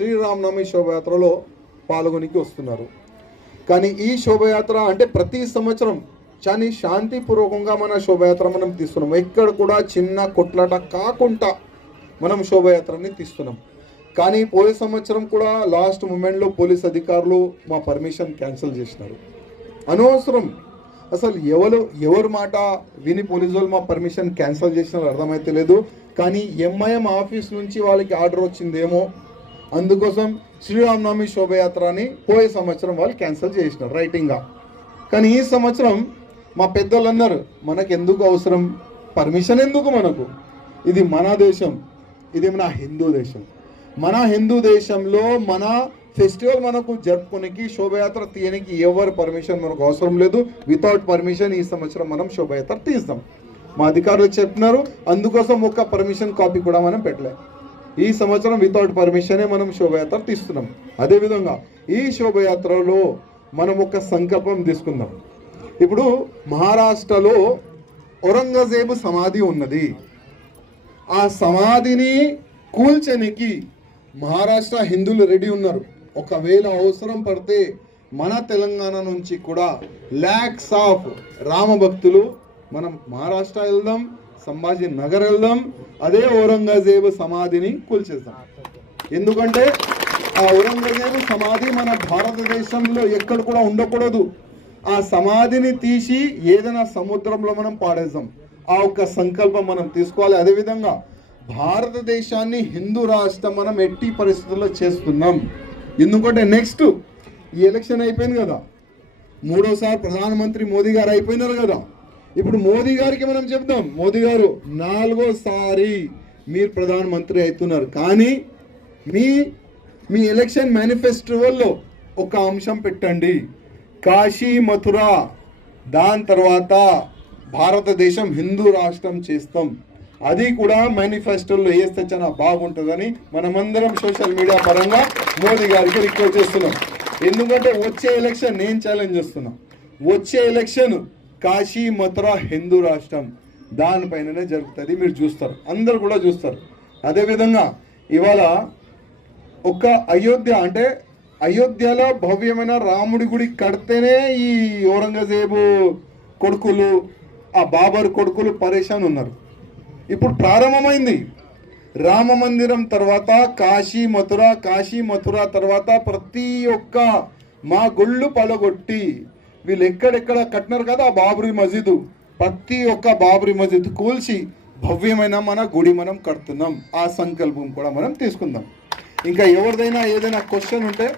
శ్రీరామనవమి శోభయాత్రలో పాల్గొనికి వస్తున్నారు. కానీ ఈ శోభయాత్ర అంటే ప్రతి సంవత్సరం చాలా శాంతిపూర్వకంగా మన శోభయాత్ర మనం తీస్తున్నాం. ఎక్కడ కూడా చిన్న కొట్లాట కాకుండా మనం శోభయాత్రని తీస్తున్నాం. కానీ పోయే సంవత్సరం కూడా లాస్ట్ మూమెంట్లో పోలీస్ అధికారులు మా పర్మిషన్ క్యాన్సిల్ చేసినారు. అనవసరం అసలు ఎవరు మాట విని పోలీసు వాళ్ళు మా పర్మిషన్ క్యాన్సిల్ చేసినారు అర్థమైతే లేదు. కానీ ఎంఐఎం ఆఫీస్ నుంచి వాళ్ళకి ఆర్డర్ వచ్చిందేమో, అందుకోసం శ్రీరామనవమి శోభయాత్రని పోయే సంవత్సరం వాళ్ళు క్యాన్సిల్ చేసినారు రైటింగ్గా. కానీ ఈ సంవత్సరం మా పెద్దలు అన్నారు, మనకు ఎందుకు అవసరం పర్మిషన్, ఎందుకు మనకు, ఇది మన దేశం, ఇది మన హిందూ దేశం. మన హిందూ దేశంలో మన ఫెస్టివల్ మనకు జరుపుకోనికి శోభయాత్ర తీయడానికి ఎవరు పర్మిషన్ మనకు అవసరం లేదు. వితౌట్ పర్మిషన్ ఈ సంవత్సరం మనం శోభయాత్ర తీస్తాం. మా అధికారులు చెప్తున్నారు, అందుకోసం ఒక్క పర్మిషన్ కాపీ కూడా మనం పెట్టలే. ఈ సంవత్సరం వితౌట్ పర్మిషనే మనం శోభయాత్ర తీస్తున్నాం. అదేవిధంగా ఈ శోభయాత్రలో మనం ఒక సంకల్పం తీసుకుందాం. ఇప్పుడు మహారాష్ట్రలో ఔరంగజేబు సమాధి ఉన్నది. ఆ సమాధిని కూల్చనికి మహారాష్ట్ర హిందువులు రెడీ ఉన్నారు. ఒకవేళ అవసరం పడితే మన తెలంగాణ నుంచి కూడా ల్యాక్స్ ఆఫ్ రామ భక్తులు మనం మహారాష్ట్ర వెళ్దాం, సంభాజీ నగర్ వెళ్దాం, అదే ఔరంగజేబు సమాధిని కూల్చేద్దాం. ఎందుకంటే ఆ ఔరంగజేబు సమాధి మన భారతదేశంలో ఎక్కడ కూడా ఉండకూడదు. ఆ సమాధిని తీసి ఏదైనా సముద్రంలో మనం పాడేద్దాం. ఆ ఒక్క సంకల్పం మనం తీసుకోవాలి. అదేవిధంగా భారతదేశాన్ని హిందూ రాష్ట్రం మనం ఎట్టి పరిస్థితుల్లో చేస్తున్నాం. ఎందుకంటే నెక్స్ట్ ఈ ఎలక్షన్ అయిపోయింది కదా, మూడోసారి ప్రధానమంత్రి మోదీ గారు అయిపోయినారు కదా. ఇప్పుడు మోదీ గారికి మనం చెప్దాం, మోదీ గారు 4వ సారి మీరు ప్రధానమంత్రి అవుతున్నారు. కానీ మీ ఎలక్షన్ మేనిఫెస్టోలో ఒక అంశం పెట్టండి, కాశీ మథుర, దాని తర్వాత భారతదేశం హిందూ రాష్ట్రం చేస్తాం. అది కూడా మేనిఫెస్టోలో వేస్తే చాలా బాగుంటుందని మనమందరం సోషల్ మీడియా పరంగా మోదీ గారికి రిక్వెస్ట్ చేస్తున్నాం. ఎందుకంటే వచ్చే ఎలక్షన్ నేను ఛాలెంజ్ చేస్తున్నా, వచ్చే ఎలక్షన్ కాశీ మథుర హిందూ రాష్ట్రం దానిపైననే జరుగుతుంది. మీరు చూస్తారు, అందరు కూడా చూస్తారు. అదేవిధంగా ఇవాళ ఒక అయోధ్య అంటే అయోధ్యలో భవ్యమైన రాముడి గుడి కడితేనే ఈ ఔరంగజేబు కొడుకులు, ఆ బాబర్ కొడుకులు పరేషాన్ ఉన్నారు. ఇప్పుడు ప్రారంభమైంది రామ మందిరం తర్వాత కాశీ మథుర తర్వాత ప్రతి ఒక్క మా గుళ్ళు పలగొట్టి వీళ్ళు ఎక్కడెక్కడ కట్టినారు కదా ఆ బాబరీ మసీదు, ప్రతి ఒక్క బాబరీ మసీదు కూల్చి భవ్యమైన మన గుడి మనం కడుతున్నాం. ఆ సంకల్పం కూడా మనం తీసుకుందాం. ఇంకా ఎవరిదైనా ఏదైనా క్వశ్చన్ ఉంటే